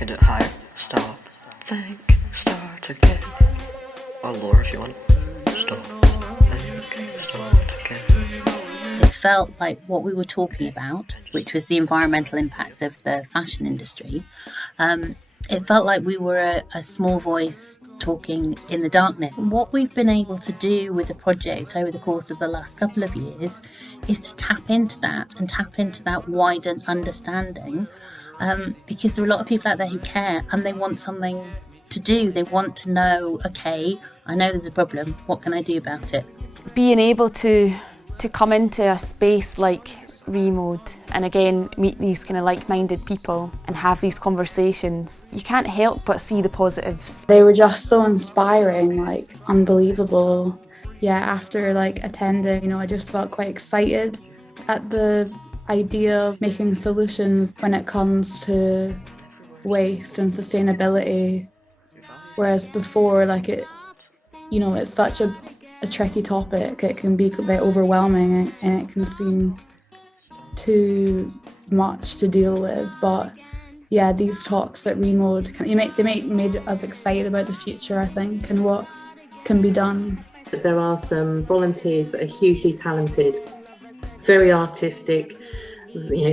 can do it higher. Stop. Think. Start again. Or lower if you want. Stop. Think. Start again. It felt like what we were talking about, which was the environmental impacts of the fashion industry, it felt like we were a small voice talking in the darkness. What we've been able to do with the project over the course of the last couple of years is to tap into that wider understanding, because there are a lot of people out there who care and they want something to do. They want to know, okay, I know there's a problem, what can I do about it? Being able to come into a space like ReMode and again meet these kind of like-minded people and have these conversations, you can't help but see the positives. They were just so inspiring, like unbelievable. Yeah, after like attending, I just felt quite excited at the idea of making solutions when it comes to waste and sustainability. Whereas before, it's such a tricky topic. It can be a bit overwhelming and it can seem too much to deal with. But yeah, these talks at ReMode, they made us excited about the future, I think, and what can be done. There are some volunteers that are hugely talented, very artistic,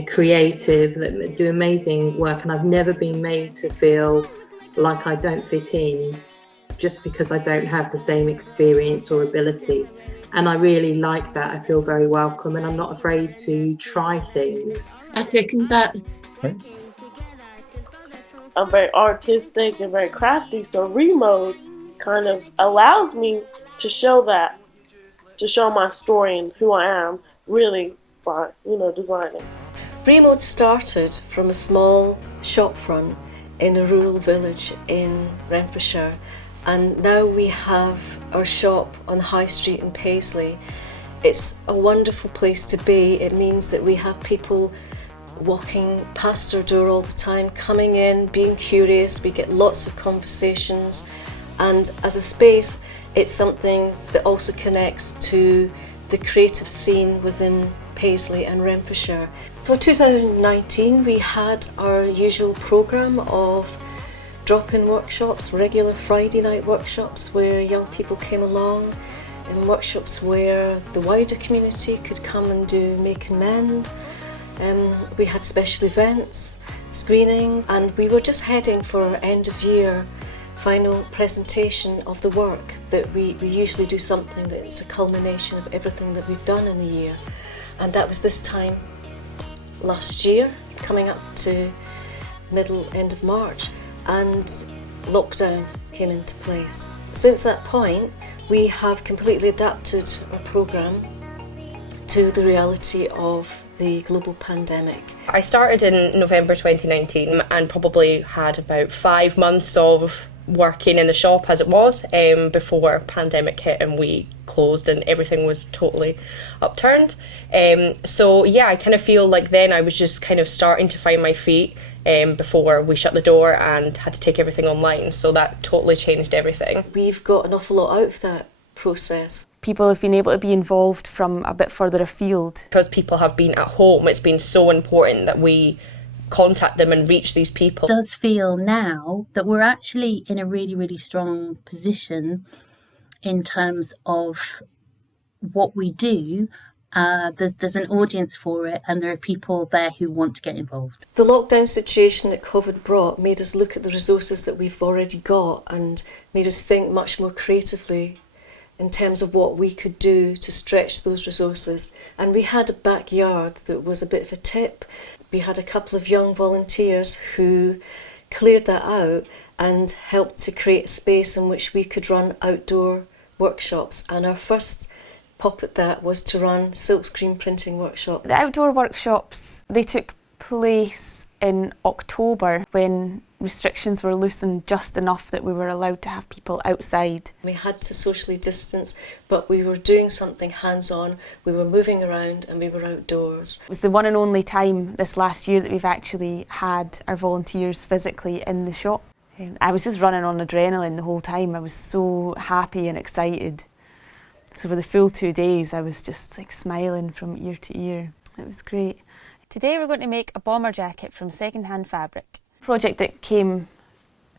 creative, that do amazing work, and I've never been made to feel like I don't fit in just because I don't have the same experience or ability. And I really like that. I feel very welcome and I'm not afraid to try things. I second that. Okay. I'm very artistic and very crafty, so ReMode kind of allows me to show my story and who I am really by, designing. ReMode started from a small shop front in a rural village in Renfrewshire, and now we have our shop on High Street in Paisley. It's a wonderful place to be. It means that we have people walking past our door all the time, coming in, being curious. We get lots of conversations, and as a space it's something that also connects to the creative scene within Paisley and Renfrewshire. For 2019 we had our usual programme of drop-in workshops, regular Friday night workshops where young people came along, and workshops where the wider community could come and do make and mend. We had special events, screenings, and we were just heading for our end of year final presentation of the work that we usually do something that is a culmination of everything that we've done in the year. And that was this time last year, coming up to end of March, and lockdown came into place. Since that point, we have completely adapted our programme to the reality of the global pandemic. I started in November 2019 and probably had about 5 months of working in the shop as it was before pandemic hit and we closed and everything was totally upturned. So yeah, I kind of feel like then I was just kind of starting to find my feet before we shut the door and had to take everything online. So that totally changed everything. We've got an awful lot out of that process. People have been able to be involved from a bit further afield. Because people have been at home, it's been so important that we contact them and reach these people. It does feel now that we're actually in a really, really strong position in terms of what we do. There's an audience for it and there are people there who want to get involved. The lockdown situation that COVID brought made us look at the resources that we've already got and made us think much more creatively in terms of what we could do to stretch those resources. And we had a backyard that was a bit of a tip. We had a couple of young volunteers who cleared that out and helped to create a space in which we could run outdoor workshops. And our first pop at that was to run silkscreen printing workshop. The outdoor workshops, they took place in October when restrictions were loosened just enough that we were allowed to have people outside. We had to socially distance, but we were doing something hands-on, we were moving around and we were outdoors. It was the one and only time this last year that we've actually had our volunteers physically in the shop. I was just running on adrenaline the whole time. I was so happy and excited. So for the full 2 days I was just like smiling from ear to ear. It was great. Today we're going to make a bomber jacket from second-hand fabric. project that came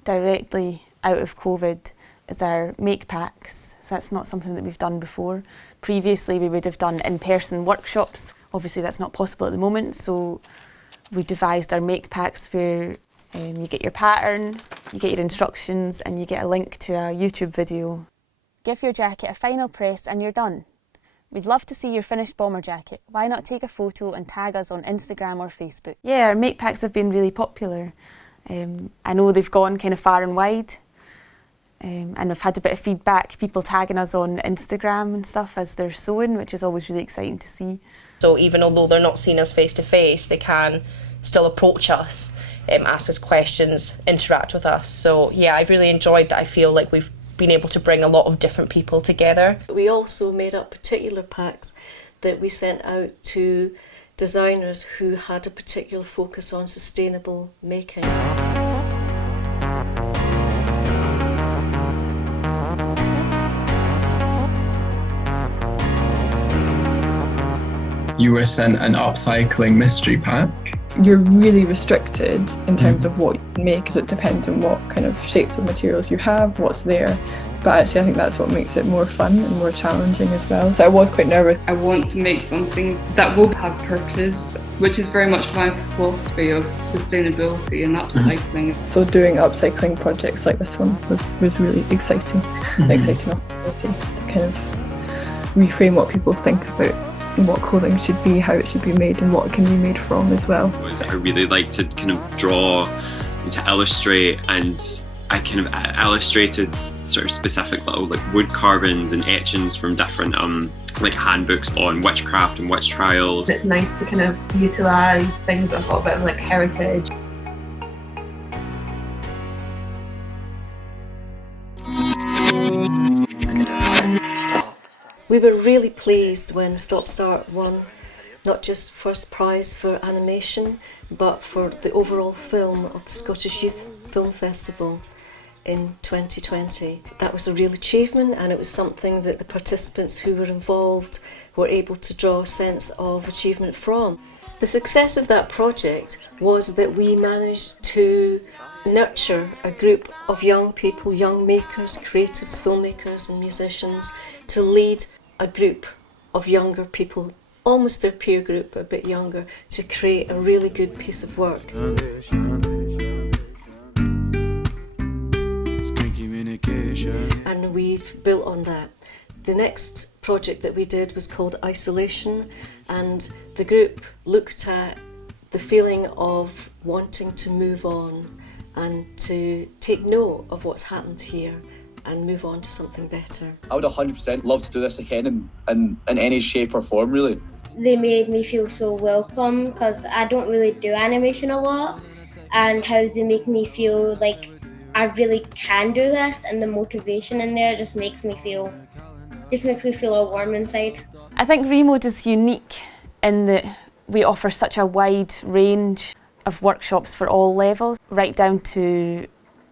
directly out of COVID is our make packs. So that's not something that we've done before. Previously we would have done in-person workshops. Obviously that's not possible at the moment, so we devised our make packs where you get your pattern, you get your instructions, and you get a link to a YouTube video. Give your jacket a final press and you're done. We'd love to see your finished bomber jacket. Why not take a photo and tag us on Instagram or Facebook? Yeah, our make packs have been really popular. I know they've gone kind of far and wide, and we've had a bit of feedback, people tagging us on Instagram and stuff as they're sewing, which is always really exciting to see. So even although they're not seeing us face to face, they can still approach us, ask us questions, interact with us. So yeah, I've really enjoyed that. I feel like we've been able to bring a lot of different people together. We also made up particular packs that we sent out to designers who had a particular focus on sustainable making. You were sent an upcycling mystery pack. You're really restricted in terms of what you can make, because it depends on what kind of shapes of materials you have, what's there. But actually I think that's what makes it more fun and more challenging as well. So I was quite nervous. I want to make something that will have purpose, which is very much my philosophy of sustainability and upcycling. So doing upcycling projects like this one was really exciting. Exciting opportunity to kind of reframe what people think about what clothing should be, how it should be made, and what it can be made from as well. I really like to kind of draw and to illustrate, and I kind of illustrated sort of specific little like wood carvings and etchings from different like handbooks on witchcraft and witch trials. It's nice to kind of utilise things that have got a bit of like heritage. We were really pleased when Stop Start won not just first prize for animation, but for the overall film of the Scottish Youth Film Festival in 2020. That was a real achievement, and it was something that the participants who were involved were able to draw a sense of achievement from. The success of that project was that we managed to nurture a group of young people, young makers, creatives, filmmakers and musicians, to lead a group of younger people, almost their peer group, but a bit younger, to create a really good piece of work. And we've built on that. The next project that we did was called Isolation, and the group looked at the feeling of wanting to move on and to take note of what's happened here and move on to something better. I would 100% love to do this again in any shape or form, really. They made me feel so welcome, because I don't really do animation a lot, and how they make me feel like I really can do this, and the motivation in there just makes me feel all warm inside. I think ReMode is unique in that we offer such a wide range of workshops for all levels, right down to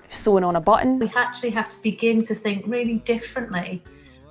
sewing on a button. We actually have to begin to think really differently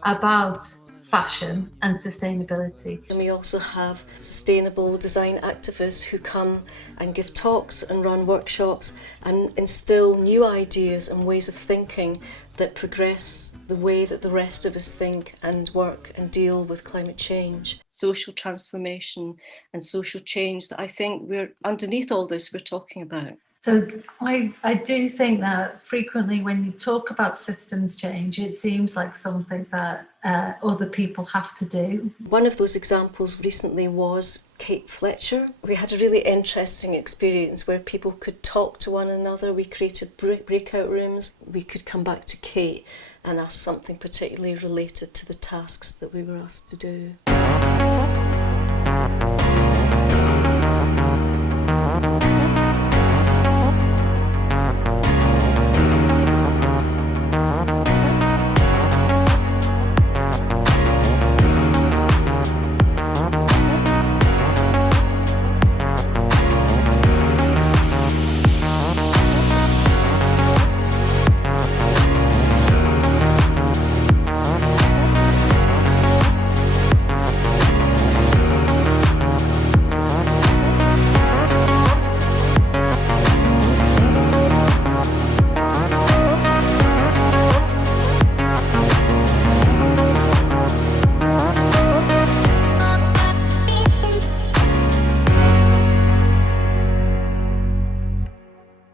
about fashion and sustainability. And we also have sustainable design activists who come and give talks and run workshops and instill new ideas and ways of thinking that progress the way that the rest of us think and work and deal with climate change. Social transformation and social change that I think we're underneath all this we're talking about. So I do think that frequently when you talk about systems change, it seems like something that other people have to do. One of those examples recently was Kate Fletcher. We had a really interesting experience where people could talk to one another. We created breakout rooms. We could come back to Kate and ask something particularly related to the tasks that we were asked to do.